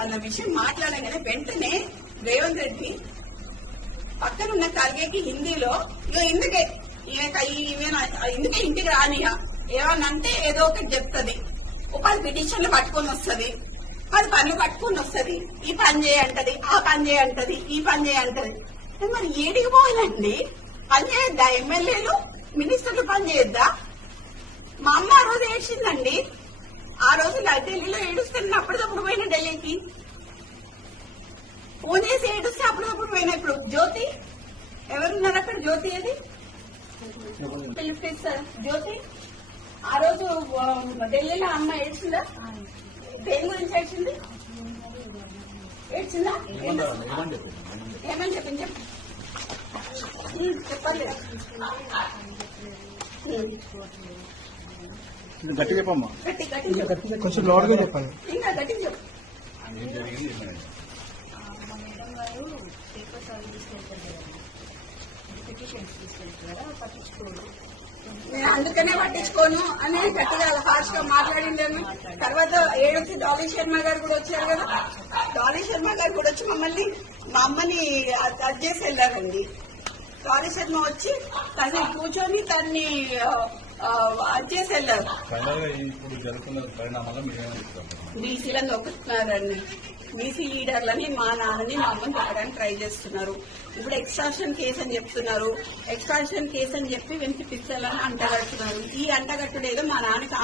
వాళ్ళ విషయం మాట్లాడగానే వెంటనే రేవంత్ రెడ్డి పక్కనున్న ఖర్గేకి హిందీలో ఇందుకే ఇందుకే ఇంటికి రానియా ఏమన్నంటే ఏదో ఒకటి చెప్తుంది. ఒక 10 పిటిషన్లు పట్టుకొని వస్తుంది, 10 పనులు పట్టుకొని వస్తుంది. ఈ పని చేయంటది, ఆ పని చేయంటది, ఈ పని చేయంటది. మరి ఏడికి పోవాలండి? పని చేయొద్దా? ఎమ్మెల్యేలు మినిస్టర్లు పని చేయొద్దా? మా అమ్మ ఆ రోజు ఏడ్చిందండి. ఆ రోజు ఢిల్లీలో ఏడుస్తాను, అప్పటికప్పుడు పోయిన ఢిల్లీకి ఫోన్ చేసి ఏడుస్తే అప్పటికప్పుడు పోయినా. ఇప్పుడు జ్యోతి ఎవరున్నారు అక్కడ? జ్యోతి అది పిలిపిస్తారు. జ్యోతి ఆ రోజు ఢిల్లీలో అమ్మ ఏడ్చిందా? దేని గురించి ఏడ్చింది? ఏడ్చిందా? ఏమని చెప్పింది చెప్పండి. గట్టి చెప్పమ్మా, గట్టి కొంచెం లోడ్గా చెప్పండి. ఇంకా గట్టి చెప్పు. మేడం గారు పేపర్ సాల్వ్ తీసుకెళ్తారు కదా, పిటిషన్స్ తీసుకెళ్తారు కదా, పట్టించుకోరు. నేను అందుకనే పట్టించుకోను అని గట్టిగా హార్ష్ గా మాట్లాడిందేమో. తర్వాత ఏడుకి డాలీ శర్మ గారు కూడా వచ్చారు కదా. డాలీ శర్మ గారు కూడా వచ్చి మమ్మల్ని మా అమ్మని అది చేసి వెళ్ళారండి. డాలీ శర్మ వచ్చి తను కూర్చొని తన్ని అది చేసి వెళ్ళారు. ఇప్పుడు జరుగుతున్న పరిణామాలు బీసీలను నొక్కుతున్నారండి. బీసీ లీడర్లని మా నాన్నని మా అమ్మని చెప్పడానికి ట్రై చేస్తున్నారు. ఇప్పుడు ఎక్స్ట్రాక్షన్ కేసు అని చెప్తున్నారు. ఎక్స్ట్రాక్షన్ కేసు అని చెప్పి వినిపిస్తాలని అంటగడుతున్నారు. ఈ అంటగట్టుడు ఏదో మా నాన్నకి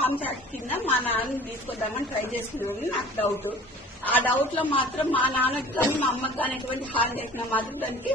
ఆర్మ్స్ యాక్ట్ కింద మా నాన్నని తీసుకొద్దామని ట్రై చేస్తున్నారు. నాకు డౌట్. ఆ డౌట్ లో మాత్రం మా నాన్నకి కానీ మా అమ్మకి కానీ ఎటువంటి హాని చేసినా మాత్రం దానికి